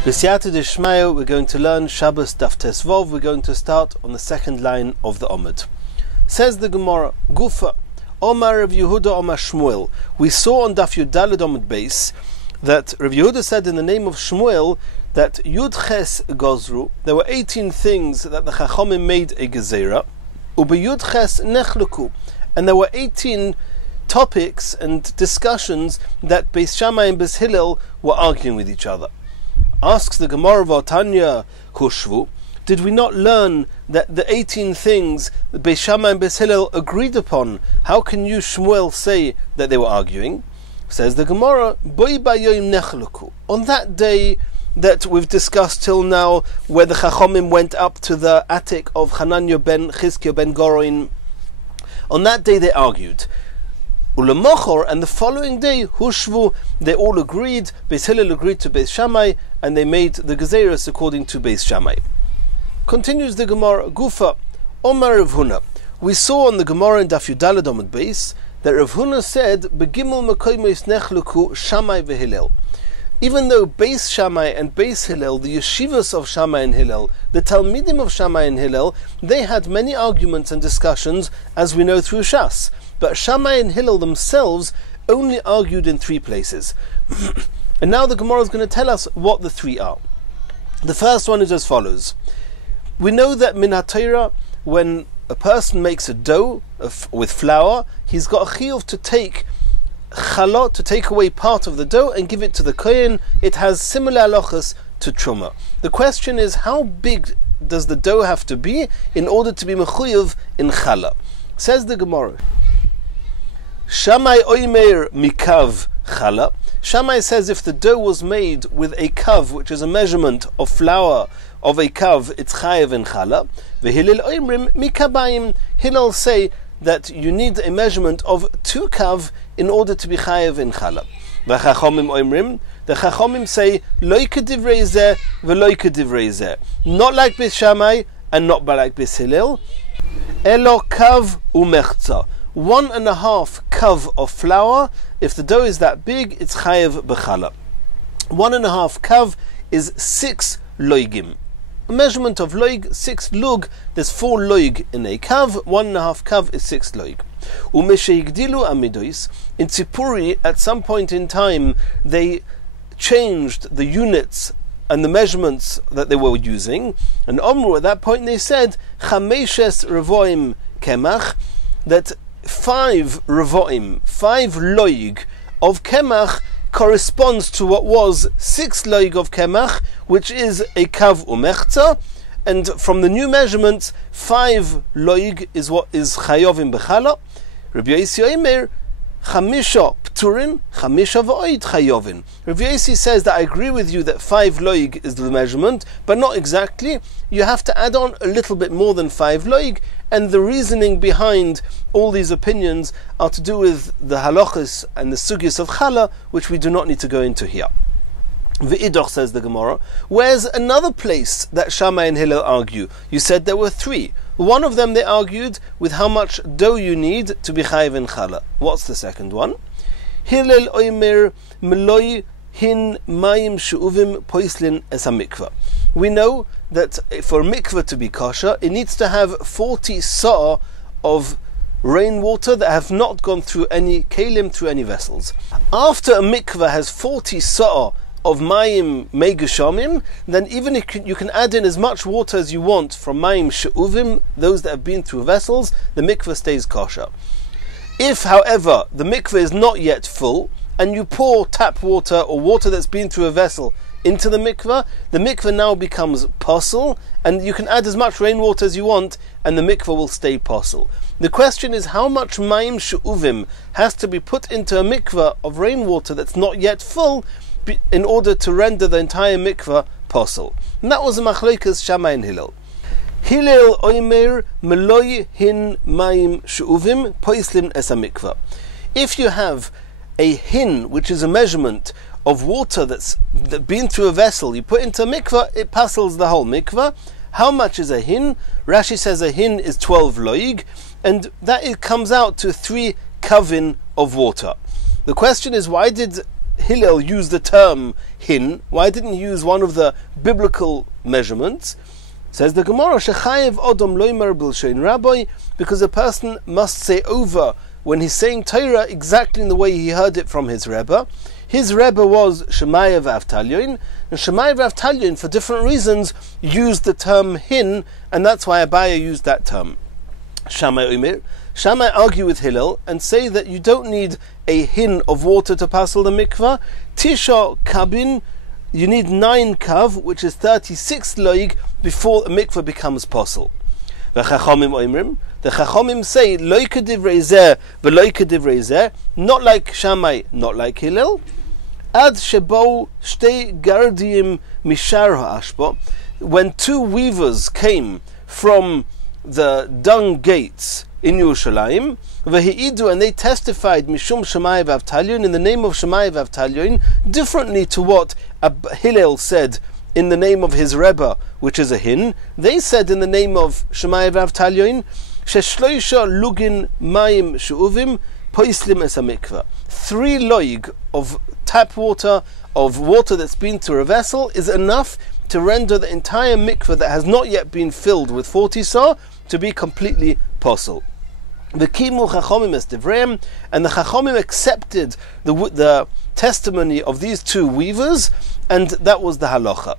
B'siyata d'shmaya, we're going to learn Shabbos Daf Tesvov. We're going to start on the second line of the Omid. Says the Gemara, Gufa, Omar Rav Yehuda Omar Shmuel. We saw on Daf Yud Daled Omid base that Rav Yehuda said in the name of Shmuel that Yud Ches Gozru, there were 18 things that the Chachomim made a Gezerah, Ube Yud Ches Nechluku, and there were 18 topics and discussions that Beis Shammai and Beis Hillel were arguing with each other. Asks the Gemara Vatanya Hushvu, did we not learn that the 18 things that Beis Shammai and Beis Hillel agreed upon? How can you, Shmuel, say that they were arguing? Says the Gemara, Boi bayoim nechluku. On that day that we've discussed till now, where the Chachomim went up to the attic of Hananya ben Chizkiah ben Goroin, on that day they argued. Ulemochor, and the following day, Hushvu, they all agreed, Beis Hillel agreed to Beis Shammai, and they made the Gezeirus according to Beis Shammai. Continues the Gemara, Gufa, Omar Rav Huna. We saw on the Gemara in Daf Yudalad Omid Beis that Rav Huna said, Begimel Mekoymos Nechluku Shammai v'Hillel. Even though Beis Shammai and Beis Hillel, the yeshivas of Shammai and Hillel, the Talmidim of Shammai and Hillel, they had many arguments and discussions, as we know through Shas. But Shammai and Hillel themselves only argued in 3 places. And now the Gemara is going to tell us what the 3 are. The first one is as follows. We know that min haTorah, when a person makes a dough with flour, he's got a chiyuv to take chalot, to take away part of the dough and give it to the kohen. It has similar halachas to truma. The question is, how big does the dough have to be in order to be mechuyev in challah? Says the Gemara, Shammai oimer mikav challah. Shammai says if the dough was made with a kav, which is a measurement of flour of a kav, it's chayev in challah. V'hillel oimrim mikabayim. Hillel say that you need a measurement of 2 kav in order to be chayev in challah. V'chachomim oimrim. The chachomim say loy kedivrei zeh v'loy kedivrei zeh. Not like Beis Shammai and not like Beis Hillel. Elo kav umechza. 1.5 kav of flour. If the dough is that big, it's chayev b'challah. 1.5 kav is 6 loigim. A measurement of loig, 6 lug. There's 4 loig in a kav. 1.5 kav is 6 loig. Umesheyigdilu amidois. In Tzipuri, at some point in time, they changed the units and the measurements that they were using. And Omru, at that point, they said chameshes revoim kemach, that 5 revoim, 5 loig of kemach corresponds to what was 6 loig of kemach, which is a kav umechza, and from the new measurements, 5 loig is what is chayovim b'chala. Rabbi Yosi Omer, chamisha pturin, chamisha v'oid chayovin. Rabbi Yosi says that I agree with you that 5 loig is the measurement, but not exactly. You have to add on a little bit more than 5 loig, and the reasoning behind all these opinions are to do with the halachas and the sugyas of challah, which we do not need to go into here. V'idoch, says the Gemara, where's another place that Shammai and Hillel argue? You said there were 3. One of them they argued with how much dough you need to be chayiv in challah. What's the second one? Hillel oimer meloi hin mayim she'uvim poislin es hamikvah. We know that for a mikvah to be kosher, it needs to have 40 sa'ah of rainwater that have not gone through any kelim, through any vessels. After a mikvah has 40 sa'ah of mayim megashamim, then even if you can add in as much water as you want from mayim she'uvim, those that have been through vessels, the mikvah stays kosher. If, however, the mikvah is not yet full, and you pour tap water or water that's been through a vessel into the mikvah now becomes posel, and you can add as much rainwater as you want, and the mikvah will stay posel. The question is, how much mayim she'uvim has to be put into a mikvah of rainwater that's not yet full in order to render the entire mikvah posel? And that was a machlokas Shammai and Hillel. Hillel oimer meloi hin mayim she'uvim poislin es hamikvah. If you have a hin, which is a measurement of water that's been through a vessel, you put into a mikvah, it passes the whole mikvah. How much is a hin? Rashi says a hin is 12 loig, and that it comes out to 3 kavin of water. The question is, why did Hillel use the term hin? Why didn't he use one of the biblical measurements? Says the Gemara, Shechayev Odom Loimer Bilshein Rabbi, because a person must say over when he's saying Torah exactly in the way he heard it from his Rebbe. His Rebbe was Shemaiah v'Avtalyon, and Shemaiah v'Avtalyon, for different reasons, used the term hin, and that's why Abaya used that term. Shammai argue with Hillel and say that you don't need a hin of water to passel the mikvah. Tisha kabin, you need 9 kav, which is 36 loig, before a mikvah becomes passel. The Chachomim say loike divrei zeh v'loike divrei zeh, not like Shammai, not like Hillel. Ad shebo shtei gardiim mishar ha'ashba, when 2 weavers came from the dung gates in Yerushalayim, v'hi'idu, and they testified mishum Shemaiah v'Avtalyon, in the name of Shemaiah v'Avtalyon, differently to what Hillel said in the name of his Rebbe, which is a hin. They said in the name of Shemaiah v'Avtalyon, sheshloisha lugin mayim she'uvim poislim es hamikvah. 3 loig of tap water, of water that's been through a vessel, is enough to render the entire mikvah that has not yet been filled with 40 sah to be completely possible. The Kimu Chachomim es Devreim, and the Chachomim accepted the testimony of these 2 weavers, and that was the halacha.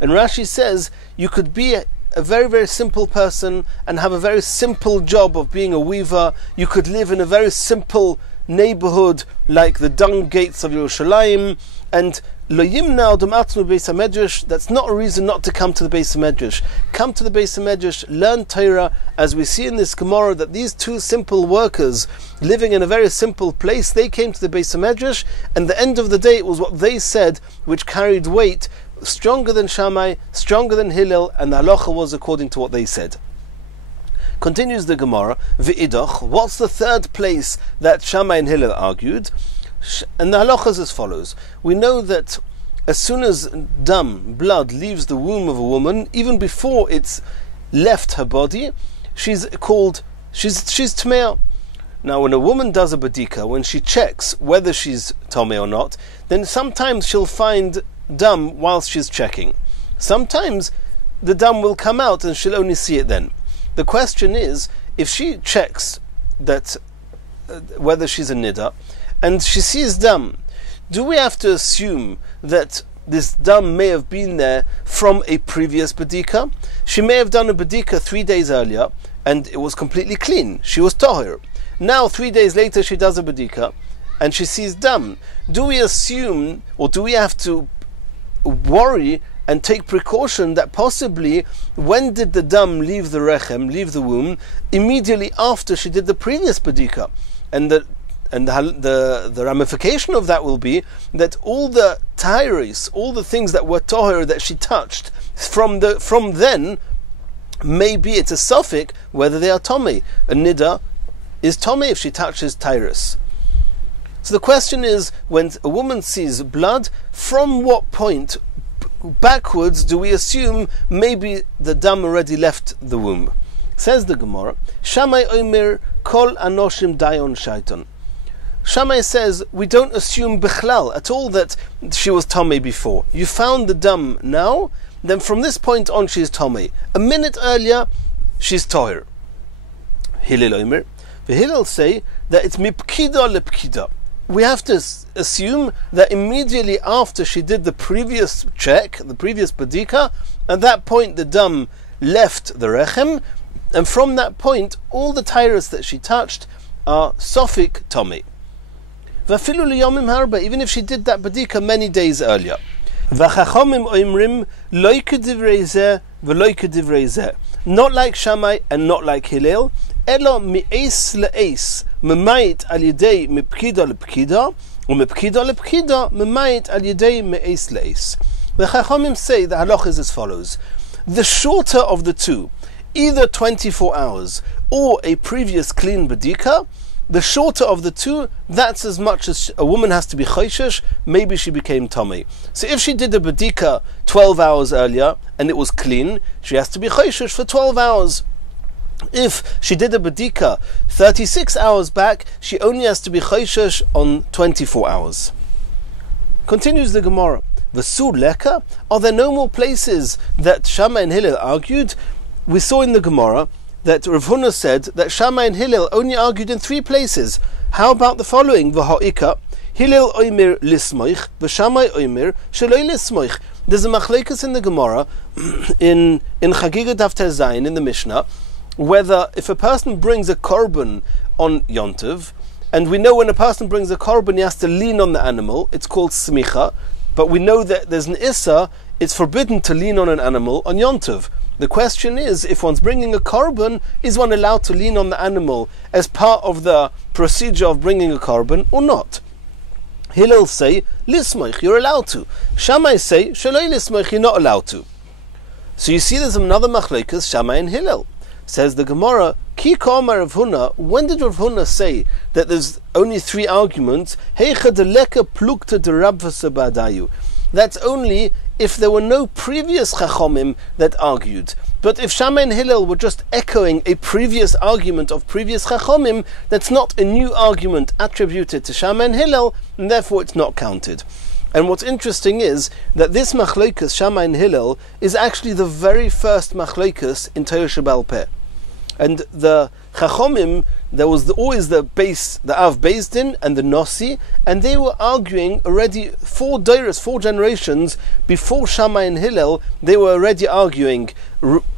And Rashi says you could be a very, very simple person and have a very simple job of being a weaver. You could live in a very simple neighborhood like the dung gates of Yerushalayim, and lo yimna adam atzmu beis hamedrash, that's not a reason not to come to the Beis Hamedrash. Come to the Beis Hamedrash, learn Torah, as we see in this Gemara that these 2 simple workers living in a very simple place, they came to the Beis Hamedrash, and the end of the day it was what they said which carried weight, stronger than Shammai, stronger than Hillel, and the halacha was according to what they said. Continues the Gemara, v'idoch, what's the 3rd place that Shammai and Hillel argued? And the halacha is as follows. We know that as soon as blood leaves the womb of a woman, even before it's left her body, she's tmeah. Now when a woman does a badika, when she checks whether she's tameh or not, then sometimes she'll find dam whilst she's checking. Sometimes the dam will come out and she'll only see it then. The question is, if she checks that whether she's a nida, and she sees dam, do we have to assume that this dam may have been there from a previous badika? She may have done a badika 3 days earlier, and it was completely clean. She was tahir. Now 3 days later she does a badika, and she sees dam. Do we assume, or do we have to worry and take precaution that possibly when did the dam leave the rechem, leave the womb? Immediately after she did the previous badika. And the ramification of that will be that all the tairis, all the things that were tahir that she touched from then, maybe it's a suffix whether they are tomei. A nida is tomei if she touches tairis. So the question is, when a woman sees blood, from what point backwards do we assume maybe the dam already left the womb? Says the Gemara, Shammai omer kol anoshim dayon shaiton. Shammai says we don't assume bichlal at all that she was tamei before. You found the dam now, then from this point on she is tamei. A minute earlier she's tahir. Hillel omer, the Hillel say that it's mipkida lepkida. We have to assume that immediately after she did the previous check, the previous badika, at that point the dam left the rechem, and from that point all the tyrus that she touched are sofik tomei. Vafilu liyomim harba, even if she did that badika many days earlier. V'chachomim oimrim loike divrei zeh v'loike divrei zeh. Not like Shammai and not like Hillel. Elo mi'es le'es memayit al yedei mipkida lepkida, or mipkida lepkida memayit al yedei me'es le'es. The Chachomim say the halach is as follows: the shorter of the 2, either 24 hours or a previous clean badika, the shorter of the 2, that's as much as a woman has to be choishesh, maybe she became tamei. So if she did the badika 12 hours earlier and it was clean, she has to be choishesh for 12 hours. If she did a badika 36 hours back, she only has to be choishesh on 24 hours. Continues the Gemara. V'su leka? Are there no more places that Shammai and Hillel argued? We saw in the Gemara that Rav Huna said that Shammai and Hillel only argued in 3 places. How about the following? V'ha'ika, Hillel oimer lismoich, v'Shammai oimer sheloi lismoich. There's a machlekes in the Gemara, in Chagiga Daf Tes Zayin, in the Mishnah, whether if a person brings a korban on Yontiv, and we know when a person brings a korban he has to lean on the animal, it's called smicha, but we know that there's an issa, it's forbidden to lean on an animal on Yontiv. The question is, if one's bringing a korban, is one allowed to lean on the animal as part of the procedure of bringing a korban or not? Hillel say, lismoich, you're allowed to. Shammai say, shaloi lismoich, you're not allowed to. So you see there's another machlekes, Shammai and Hillel. Says the Gemara, Ki ka'amar Rav Huna, when did Rav Huna say that there's only 3 arguments? Heicha deleka plukta de rabvasa ba'adayu. That's only if there were no previous chachomim that argued. But if Shammai and Hillel were just echoing a previous argument of previous chachomim, that's not a new argument attributed to Shammai and Hillel, and therefore it's not counted. And what's interesting is that this machlekes, Shammai and Hillel, is actually the very first machlekes in Torah Sheba'al Peh. And the Chachomim, there was always the base, the Av Beis Din and the Nossi, and they were arguing already 4 generations before Shammai and Hillel. They were already arguing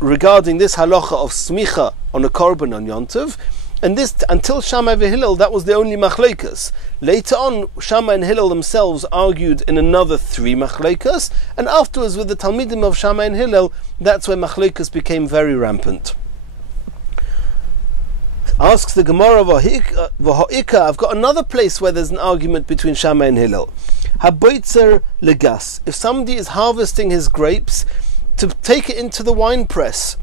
regarding this halacha of smicha on a korban on Yontiv, and this until Shammai and Hillel, that was the only machlekes. Later on, Shammai and Hillel themselves argued in another 3 machlekes, and afterwards with the Talmidim of Shammai and Hillel, that's where machlekes became very rampant. Asks the Gemara, V'ha'ika, I've got another place where there's an argument between Shammai and Hillel. Haboitzer legas, if somebody is harvesting his grapes to take it into the wine press,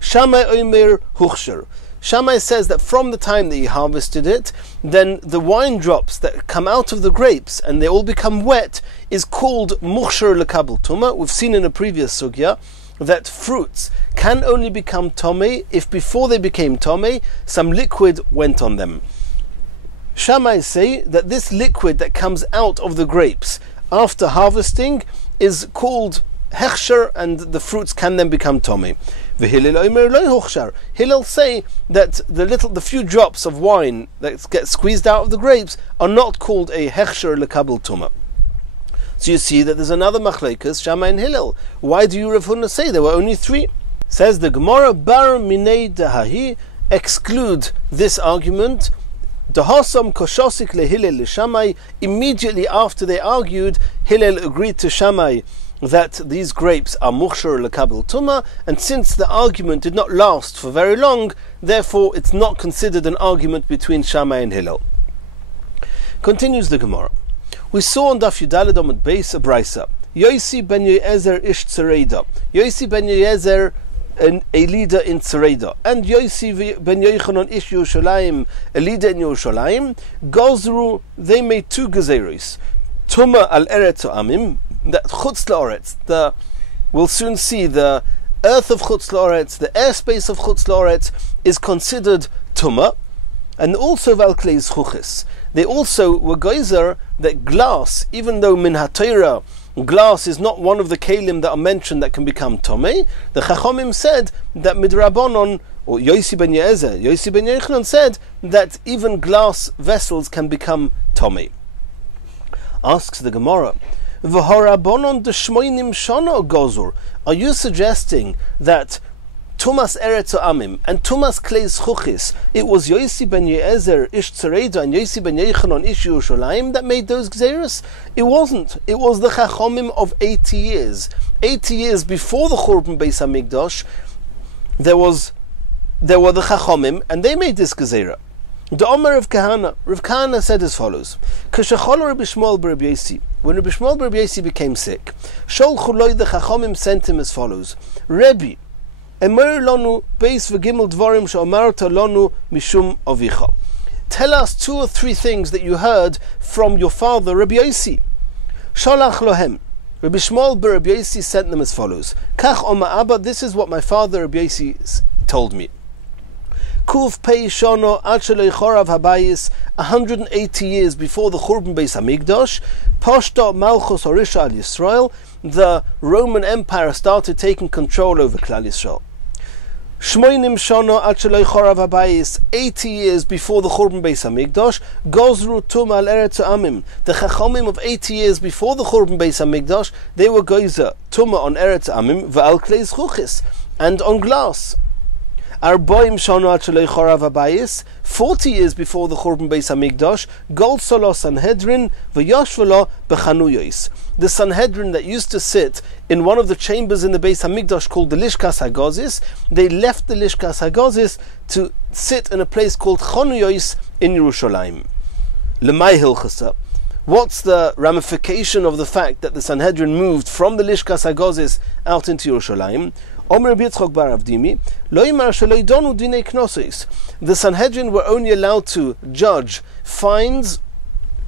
Shammai omer huchsher. Shammai says that from the time that he harvested it, then the wine drops that come out of the grapes and they all become wet is called muchsher lekabel tuma. We've seen in a previous sugya that fruits can only become tomei if before they became tomei some liquid went on them. Shammai say that this liquid that comes out of the grapes after harvesting is called hechsher, and the fruits can then become tomei. Hillel say that the few drops of wine that get squeezed out of the grapes are not called a hechsher lekabel tuma. So you see that there's another machlekes, Shammai and Hillel. Why do you, Rav Huna, say there were only 3? Says the Gemara, bar minei dahahi, exclude this argument. Dahasam koshosik leHillel leShammai. Immediately after they argued, Hillel agreed to Shammai that these grapes are muchsher lekabel tuma, and since the argument did not last for very long, therefore it's not considered an argument between Shammai and Hillel. Continues the Gemara. We saw on Daf Yudaled Amud Beis a brisa. Yosi ben Yezer ish Tzereida. Yosi ben Yezer, a leader in Tzereida, and Yosi ben Yochanan ish Yerushalayim, a leader in Yerushalayim. Gozru, they made 2 gezeros. Tuma al eretz amim, that chutz la'oretz. We'll soon see the earth of chutz la'oretz, the airspace of chutz la'oretz is considered tuma, and also val klei zchuchis. They also were geyser that glass, even though min haTorah, glass is not one of the kelim that are mentioned that can become tomei, the Chachomim said that midrabanon, or Yosi ben Yochanan said that even glass vessels can become tomei. Asks the Gemara, V'harabonon d'shmoinim shana gozur. Are you suggesting that Tumas Eretz Amim and Tumas Kleis Chuchis, it was Yosi ben Yezer ish Tzereida and Yosi ben Yochanan ish Yerushalayim that made those gzeros? It wasn't. It was the Chachomim of 80 years. 80 years before the Churban Beis HaMikdash, there were the Chachomim, and they made this gezerah. The Omer of Kahana, Rav Kahana said as follows: K'shechol Rabbi Shmuel bar Rabbi Yosi, when Rabbi Shmuel bar Rabbi Yosi became sick, Shol Chuloi, the Chachomim sent him as follows: Rebbe, Emer lonu beis v'gimel dvarim she'omarta lonu mishum avicha. Tell us 2 or 3 things that you heard from your father Rabbi Yosi. Shalach lohem. Rabbi Shmuel bar Rabbi Yosi sent them as follows: Kach Oma Abba, this is what my father Rabbi Yosi told me. Kuf Pei Shono Ad Sheloi Chorav Habayis, 180 years before the Churban Beis Hamikdash, Poshta Malchus Orisha al Yisrael, the Roman Empire started taking control over Klal Yisrael. Shmoinim Shono Ad Sheloi Chorav Habayis, 80 years before the Churban Beis Hamikdash, Gozru Tum al Eretz Amim, the Chachomim of 80 years before the Churban Beis Hamikdash, they were Goizer Tuma on Eretz Amim, V'al Klei Zchuchis, and on glass. Arboim Shono Ad Sheloi Chorav Habayis, 40 years before the Churban Beis Hamikdash, Gold Solo Sanhedrin, V'yoshvelo B'chanuyois. The Sanhedrin that used to sit in one of the chambers in the Beis Hamikdash called the Lishkas Hagozis, they left the Lishkas Hagozis to sit in a place called Chanuyois in Yerushalayim. Lemay Hilchasa. What's the ramification of the fact that the Sanhedrin moved from the Lishkas Hagozis out into Yerushalayim? The Sanhedrin were only allowed to judge fines,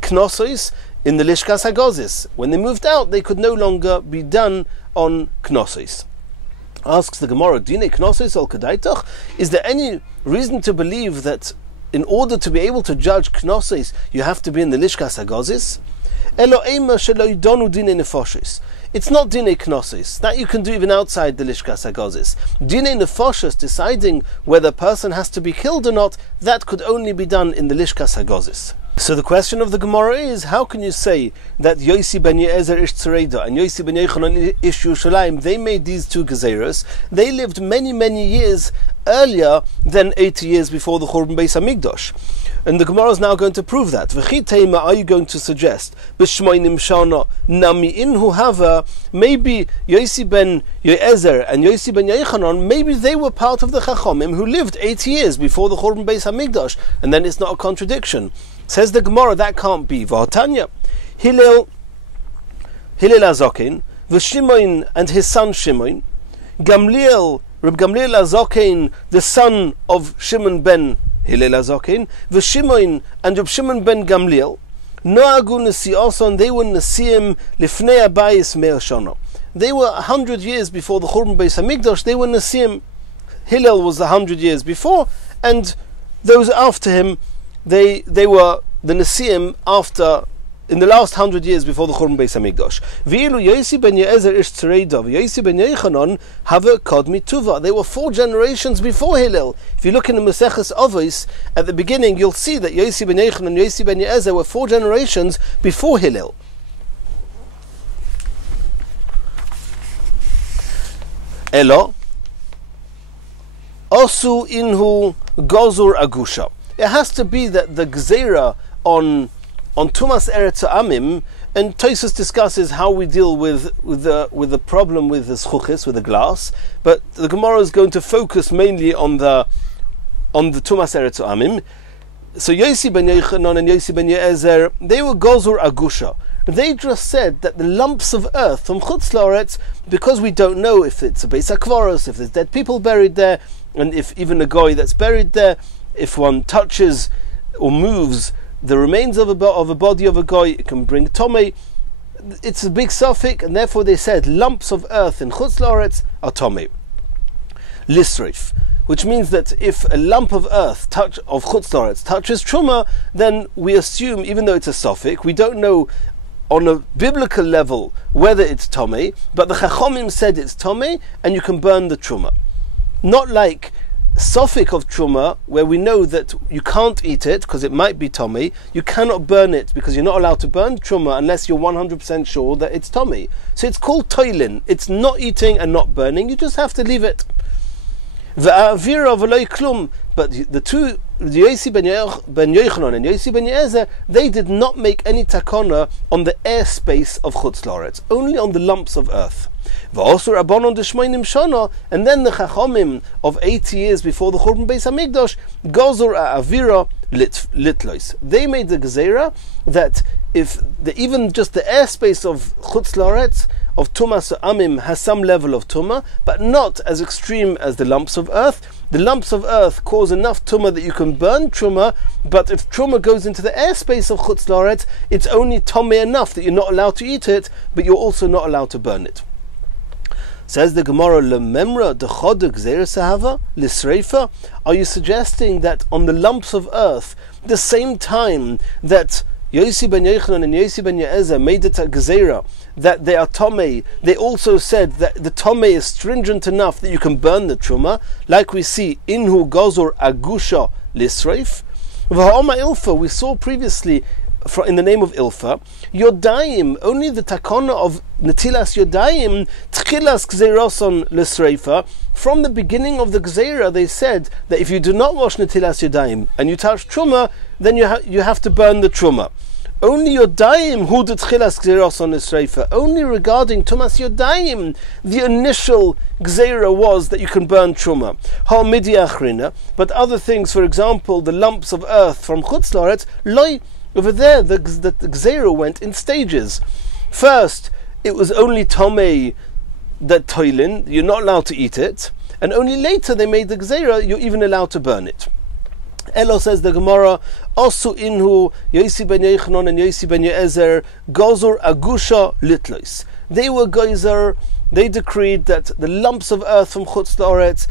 knosos, in the Lishkas Hagozis. When they moved out, they could no longer be done on knosos. Asks the Gemara, Dine knosos al kadaitach? Is there any reason to believe that in order to be able to judge knosos, you have to be in the Lishkas Hagozis? It's not Dine Knosis. That you can do even outside the Lishkas Hagozis. Dine Nefoshes, deciding whether a person has to be killed or not, that could only be done in the Lishkas Hagozis. So the question of the Gemara is, how can you say that Yosi ben Ye'ezer ish Tzereida and Yosi ben Yochanan ish Yerushalayim, they made these two gezeros? They lived many, many years earlier than 80 years before the Churban Beis Hamikdash. And the Gemara is now going to prove that. V'chitema, are you going to suggest b'shmoinim shana nami inhu hava? Maybe Yosi ben Ye'ezer and Yosi ben Yochanan, maybe they were part of the Chachomim who lived 80 years before the Churban Beis Hamikdash, and then it's not a contradiction. Says the Gemara, that can't be. V'hatanya, Hillel Azokin, v'Shimoin and his son Shimoin, Gamliel, Reb Gamliel Azokin, the son of Shimon ben Hillel Azokin, v'Shimoin and Reb Shimon ben Gamliel, Noagu Nesi'oson, they were Nesiim Lifnei Abayis Me'er Shono. They were 100 years before the Churban Beis Hamikdash, they were Nesiim. Hillel was 100 years before, and those after him, they were the Nesiim after, in the last 100 years before the Churban Beis Hamikdash. V'ilu Yosi ben Ye'ezer ish Tzereida, Yosi ben Yochanan have kodmi tuva. They were 4 generations before Hillel. If you look in the Mesechus Avos, at the beginning, you'll see that Yosi ben Yochanan and Yosi ben Ye'ezer were 4 generations before Hillel. Elo Osu inhu gozur agusha. It has to be that the Gzeira on Tumas Eretz Amim, and Tosfos discusses how we deal with the problem with the Zchuchis, with the glass, but the Gemara is going to focus mainly on the Tumas Eretz Amim. So Yosi ben Yochanan and Yosi ben Ye'ezer, they were Gozur Agusha. They just said that the lumps of earth from Chutz La'aretz, because we don't know if it's a Beis HaKvaros, if there's dead people buried there, and if even a goy that's buried there, if one touches or moves the remains of a body of a goy, it can bring tomei. It's a big suffix, and therefore they said lumps of earth in Chutz La'aretz are tomei. Lisrif, which means that if a lump of earth of Chutz La'aretz touches truma, then we assume, even though it's a suffix, we don't know on a biblical level whether it's tomei, but the Chachomim said it's tomei, and you can burn the truma. Not like Sofik of truma, where we know that you can't eat it because it might be tomei. You cannot burn it because you're not allowed to burn truma unless you're 100% sure that it's tomei. So it's called toilin. It's not eating and not burning. You just have to leave it. Ve'avira v'loi klum. But the two, Yosi ben Yochanan and Yosi ben Ye'ezer, they did not make any takona on the airspace of Chutz La'aretz, only on the lumps of earth. And then the Chachomim of 80 years before the Churban Beis Hamikdash, Gozur Avira Litlois. They made the Gezerah that if even just the airspace of Chutz La'aretz, of Tumas Amim, has some level of Tumah, but not as extreme as the lumps of earth. The lumps of earth cause enough Tumah that you can burn Truma, but if Truma goes into the airspace of Chutz La'aretz, it's only Tomei enough that you're not allowed to eat it, but you're also not allowed to burn it. Says the Gemara, Lememra dechod gzeira sahava lisreifa. Are you suggesting that on the lumps of earth, the same time that Yosi ben Yochanan and Yosi ben Ye'ezer made it a gzeira, that they are tomei, they also said that the tomei is stringent enough that you can burn the truma, like we see inhu gozor agusha lisreif. V'ha'oma ilfa, we saw previously in the name of ilfa, yodayim, only the takona of netilas yodayim, tchilas gzeiroson lisreifa. From the beginning of the gzeira, they said that if you do not wash netilas yodayim and you touch truma, then you have to burn the truma. Only yodayim hu de tchilas gzeiroson lisreifa. Only regarding tumas yodayim, the initial gzeira was that you can burn truma. Ha midi achrina, but other things, for example, the lumps of earth from chutz la'aretz, loy. Over there, the gzeira went in stages. First, it was only tomei that toilin, you're not allowed to eat it, and only later they made the gzeira, you're even allowed to burn it. Elo, says the Gemara, Osu inhu Yosi ben Yochanan and Yosi ben Ye'ezer gozor agusha litlois. They were geyser, they decreed that the lumps of earth from chutz la'aretz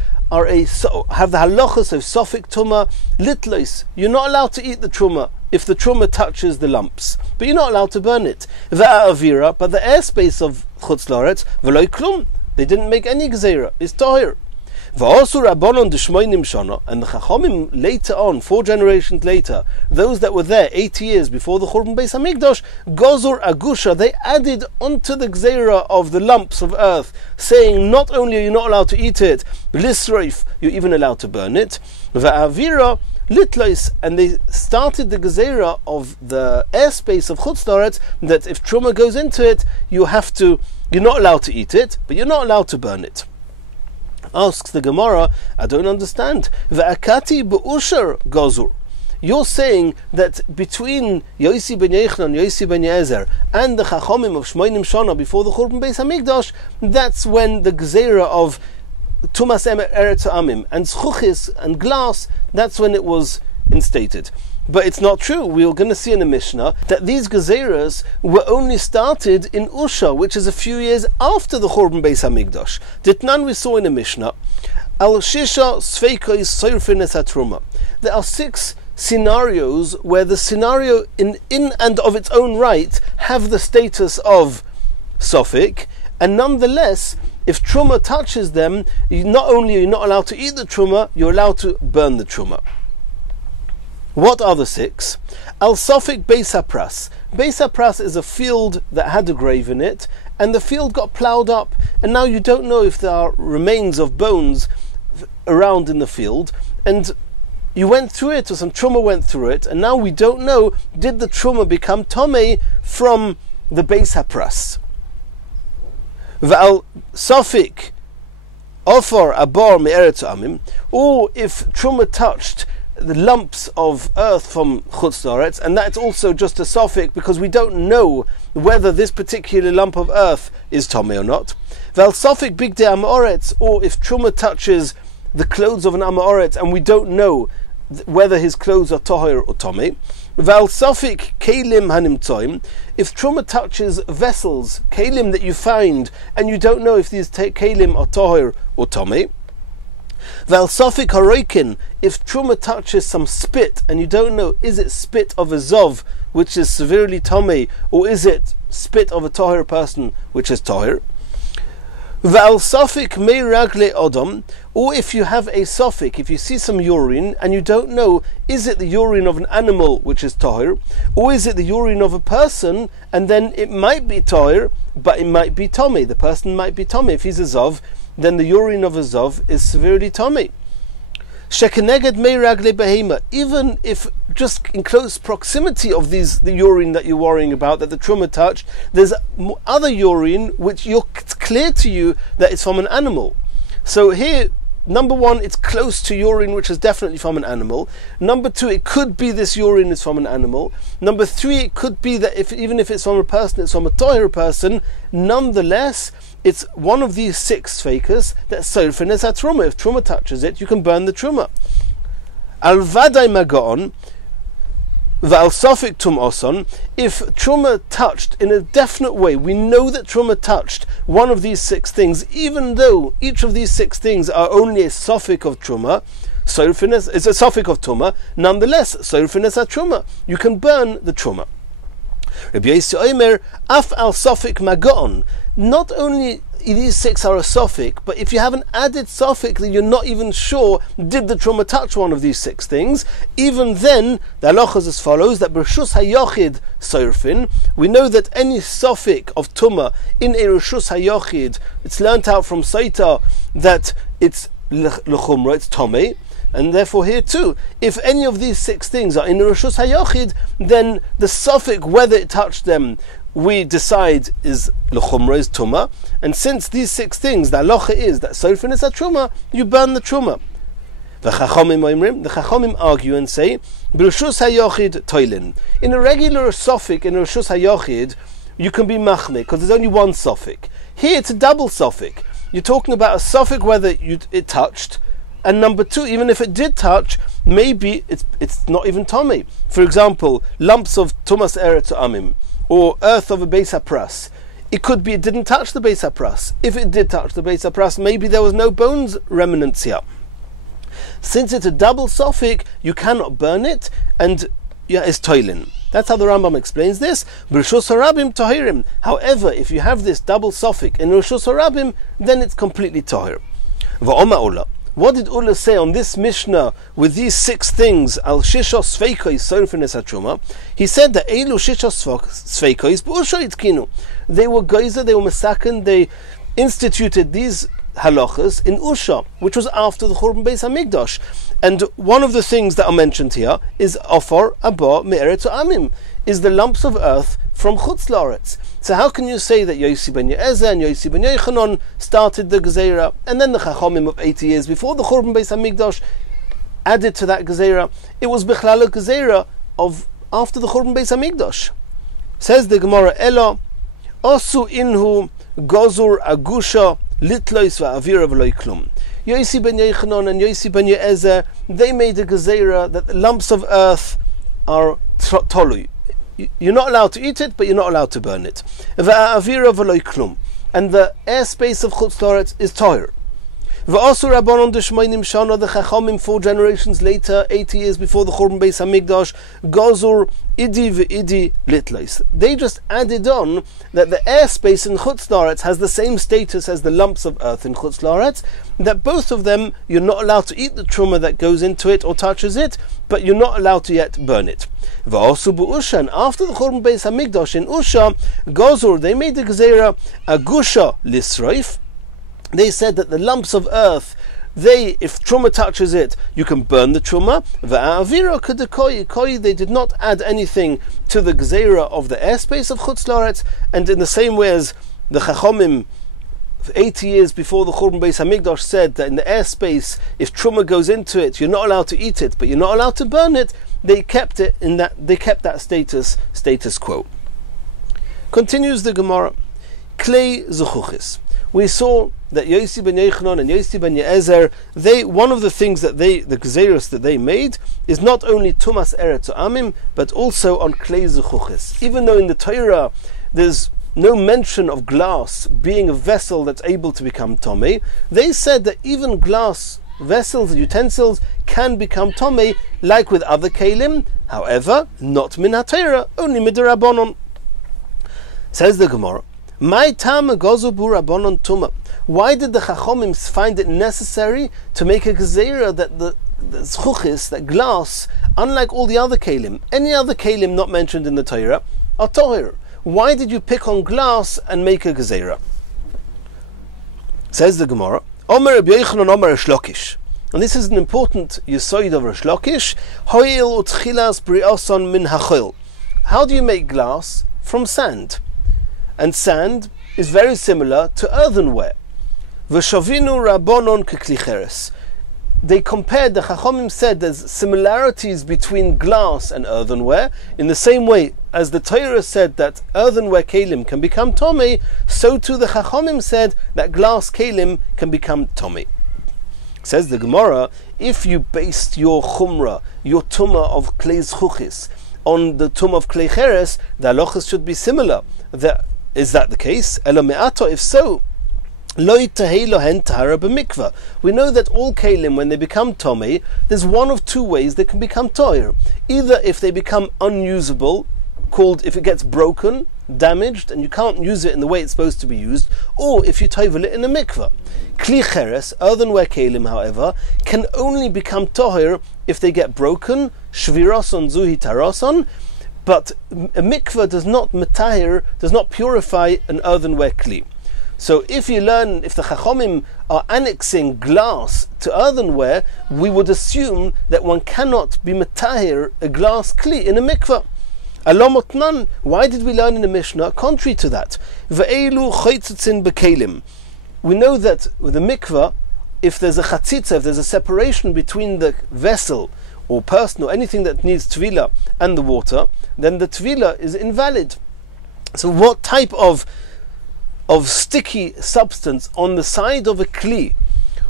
have the halachas of sofik tuma litlois. You're not allowed to eat the truma if the truma touches the lumps, but you're not allowed to burn it. Ve'avira, but the airspace of chutz la'aretz, v'loi klum, they didn't make any gzeira, is tahir. V'asu rabbanon d'shmoinim shana, and the chachomim later on, 4 generations later, those that were there 80 years before the Churban Beis Hamikdash, gozor agusha, they added onto the gzeira of the lumps of earth, saying not only are you not allowed to eat it, lisreif, you're even allowed to burn it. Ve'avira litlois, and they started the gzeira of the airspace of chutz la'aretz, that if truma goes into it, you're not allowed to eat it, but you're not allowed to burn it. Asks the Gemara, I don't understand. Ve'akati be'usher gozur. You're saying that between Yosi ben Yochanan, Yosi ben Ye'ezer, and the Chachomim of Shmoinim Shana before the Churban Beis Hamikdash, that's when the gzeira of Tumas Eretz Amim and Zchuchis and glass, that's when it was instated. But it's not true. We are going to see in the Mishnah that these gezeiras were only started in Usha, which is a few years after the Churban Beis Hamikdash. Ditnan we saw in the Mishnah, Al Shisha Sveikois Soirfines Hatruma. There are 6 scenarios where the scenario in and of its own right have the status of Sophic, and nonetheless, if truma touches them, not only are you not allowed to eat the truma, you're allowed to burn the truma. What are the 6? Al Sofik Beis HaPras. Beis HaPras is a field that had a grave in it, and the field got ploughed up, and now you don't know if there are remains of bones around in the field, and you went through it, or some truma went through it, and now we don't know, did the truma become tomei from the Beis HaPras? V'al Sofik Ofor Abor Me'eretz Amim, or if truma touched the lumps of earth from chutz la'aretz, and that's also just a sofik because we don't know whether this particular lump of earth is tomei or not. Val sofik bigdei amoretz, or if truma touches the clothes of an amoretz and we don't know whether his clothes are tohir or tomei. Val sofik kelim hanimtzoim, if truma touches vessels, kelim that you find, and you don't know if these kelim are tohir or tomei. Val sofik haroikin, if truma touches some spit and you don't know, is it spit of a zov which is severely tomei, or is it spit of a tohir person which is tohir? Val sofik mei ragle odom, or if you have a sofik, if you see some urine and you don't know, is it the urine of an animal which is tohir, or is it the urine of a person, and then it might be tohir, but it might be tomei, the person might be tomei. If he's a zov, then the urine of a zov is severely tomei. Shekeneged mei ragle behema, even if just in close proximity of the urine that you're worrying about, that the truma touched, there's other urine which it's clear to you that it's from an animal. So here, number 1, it's close to urine which is definitely from an animal. Number 2, it could be this urine is from an animal. Number 3, it could be that even if it's from a person, it's from a tohir person. Nonetheless, it's one of these 6 fakers that sofen is a truma. If truma touches it, you can burn the truma. Al vaday magaon, V'al sofik tum'oson, if truma touched in a definite way, we know that truma touched one of these 6 things, even though each of these 6 things are only a sofik of truma, is a sofik of tuma, nonetheless, sorfines a truma. You can burn the truma. Rabbi Yossi Omer, af al sofik magon. Not only these 6 are a sofik, but if you have an added sofik that you're not even sure did the truma touch one of these 6 things, even then the halacha is as follows: that b'reshus hayochid sorfin. We know that any sofik of tuma in a reshus hayochid, it's learnt out from Saita that it's lechumra, it's tomei. And therefore here too, if any of these 6 things are in reshus hayochid, then the sofik whether it touched them, we decide is lechumra, is tuma. And since these 6 things, the halacha is that sorfin is a truma, you burn the truma. The Chachamim argue and say, b'reshus hayochid toilin. In a regular sofik, in reshus hayochid, you can be machmir because there's only one sofik. Here it's a double sofik. You're talking about a sofik whether it touched, and number 2, even if it did touch, maybe it's not even tomei. For example, lumps of tumas eretz amim, or earth of a beis hapras. It could be it didn't touch the beis hapras. If it did touch the beis hapras, maybe there was no bones remnants here. Since it's a double sofik, you cannot burn it, and it's toilin. That's how the Rambam explains this. B'reshus harabim tahirim. However, if you have this double sofik in reshus harabim, then it's completely tahir. Va'oma ola. What did Ula say on this Mishnah with these 6 things? Al shishos sveikois sorfines hatruma. He said that elu shishos sveikois b'usha itkinu. They were geyser, they were masaken, they instituted these halachas in Usha, which was after the Churban Beis Hamikdash. And one of the things that are mentioned here is Ofar Abba Me'eretz Amim, is the lumps of earth from Chutz La'aretz. So how can you say that Yossi ben Ye'ezer and Yossi ben Yochanan started the Gezerah, and then the Chachamim of 80 years before the Churban Beis Hamikdash added to that Gezerah? It was Bichlal a Gezerah of after the Churban Beis Hamikdash. Says the Gemara, Elo Osu inhu gozur agusha litlois va'avira v'loi klum. Yossi ben Yochanan and Yossi ben Ye'ezer, they made a Gezerah that the lumps of earth are tolui. You're not allowed to eat it, but you're not allowed to burn it. And the airspace of Chutz La'aretz is Torah. The Chachamim 4 generations later, 80 years before the Churban Beis Hamikdash, Gozur Idi v'Idi Litlois. They just added on that the airspace in Chutz La'aretz has the same status as the lumps of earth in Chutz La'aretz, that both of them, you're not allowed to eat the truma that goes into it or touches it, but you're not allowed to yet burn it. V'asu b'Usha, and after the Churban Beis Hamikdash in Usha, Gozur, they made the Gezerah Agusha Lisroif. They said that the lumps of earth, if truma touches it, you can burn the truma. V'avira kedekoi, they did not add anything to the Gezerah of the airspace of Chutz La'aretz, and in the same way as the Chachamim 80 years before the Churban Beis Hamikdash said that in the airspace, if truma goes into it, you're not allowed to eat it, but you're not allowed to burn it. They kept it in that. They kept that status quo. Continues the Gemara. Klei zuchuchis. We saw that Yossi ben Yochanan and Yossi ben Ye'ezer, one of the things that the Gezerahs that they made is not only Tumas Eretz Amim, but also on Klei zuchuchis. Even though in the Torah there's no mention of glass being a vessel that's able to become tomei, they said that even glass vessels, utensils, can become tomei, like with other kelim. However, not min ha-Torah, only midirabonon. Says the Gemara, "My tam gozu bu rabbonon tuma." Why did the Chachamim find it necessary to make a gezerah that the zchuchis, that glass, unlike all the other kelim, any other kelim not mentioned in the Torah, are tohir? Why did you pick on glass and make a gezerah? Says the Gemara, Omer Rabbi Yochanan Omer Reish Lakish. And this is an important yisoid of Reish Lakish. Hoil utchilas bri'oson min hachil. How do you make glass? From sand. And sand is very similar to earthenware. V'shavinu rabbonon keklicheres. They compared, the Chachamim said there's similarities between glass and earthenware. In the same way as the Torah said that earthenware kelim can become tomei, so too the Chachamim said that glass kelim can become tomei. Says the Gemara, if you based your chumrah, your tumah of klei zchuchis, on the tum of klei cheres, the halachas should be similar. Is that the case? Ela me'ato, if so, lo yitahei lohen tahara b'mikvah. We know that all kelim, when they become tomei, there's one of two ways they can become toher. Either if they become unusable, called if it gets broken, damaged, and you can't use it in the way it's supposed to be used, or if you tovel it in a mikvah. Kli cheres, earthenware kelim, however, can only become toher if they get broken, shviroson zuhi taroson, but a mikvah does not matahir, does not purify an earthenware kli. So if you learn, if the chachomim are annexing glass to earthenware, we would assume that one cannot be matahir a glass kli in a mikvah. Alomotnan, why did we learn in the Mishnah contrary to that? Ve'elu chaytzitzin bekelim. We know that with the mikvah, if there's a chatzitza, if there's a separation between the vessel or person or anything that needs tvila and the water, then the tvila is invalid. So what type of sticky substance on the side of a kli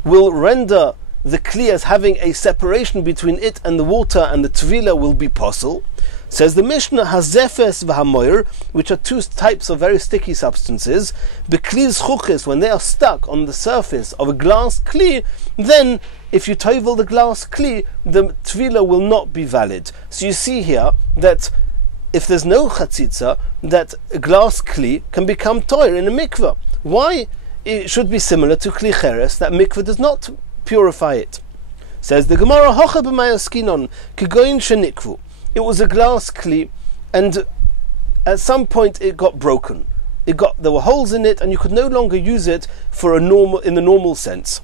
will render the kli as having a separation between it and the water, and the tvila will be possible? Says the Mishnah, hazefes v'hamoir, which are two types of very sticky substances. Bekli's chuchis, when they are stuck on the surface of a glass kli, then if you tovel the glass kli, the tvila will not be valid. So you see here that if there's no chatzitza, that a glass kli can become toir in a mikveh. Why? It should be similar to kli cheres, that mikveh does not purify it. Says the Gemara, hocha b'mayaskinon kegoyin shenikvu. It was a glass kli, and at some point it got broken. There were holes in it, and you could no longer use it in the normal sense.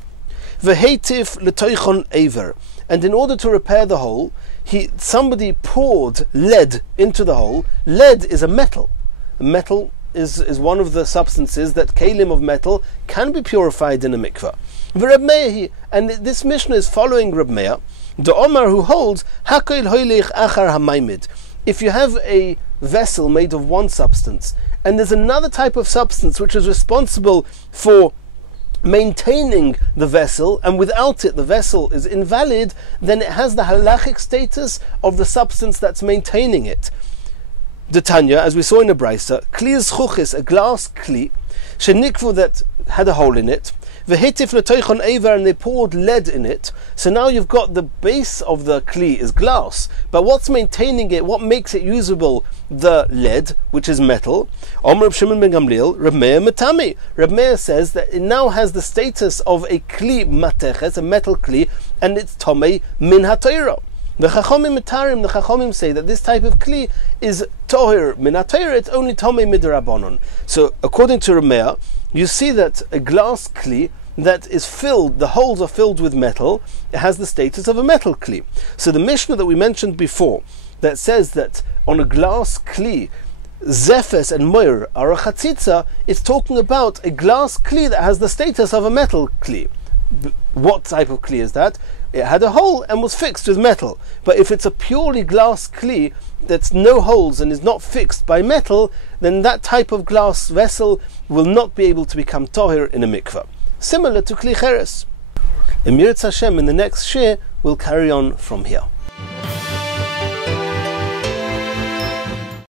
V'heitif l'toichon aver, and in order to repair the hole, somebody poured lead into the hole. Lead is a metal. Metal is one of the substances that kelim of metal can be purified in a mikveh. V'Reb Meir, and this Mishnah is following Reb Meir, the Omar, who holds Hakoil hoilich achar hamaimid. If you have a vessel made of one substance, and there's another type of substance which is responsible for maintaining the vessel, and without it the vessel is invalid, then it has the halachic status of the substance that's maintaining it. The Tanya, as we saw in the Brisa, kli zchuchis, a glass kli, shenikvu, that had a hole in it, v'hitif l'toichon aver, and they poured lead in it. So now you've got the base of the kli is glass, but what's maintaining it, what makes it usable? The lead, which is metal. Omer Reb Shimon ben Gamliel, Reb Meir metami. Reb Meir says that it now has the status of a kli mateches, a metal kli, and it's tomei min ha'torah. The chachomim metarim, the chachomim say that this type of kli is toher min ha'torah, it's only tomei midrabanon. So according to Reb Meir, you see that a glass kli that is filled, the holes are filled with metal, it has the status of a metal kli. So the Mishnah that we mentioned before, that says that on a glass kli, zefes and moir are a chatzitza, it's talking about a glass kli that has the status of a metal kli. What type of kli is that? It had a hole and was fixed with metal. But if it's a purely glass kli that's no holes and is not fixed by metal, then that type of glass vessel will not be able to become toher in a mikveh. Similar to kli cheres. In the next shir, we'll carry on from here.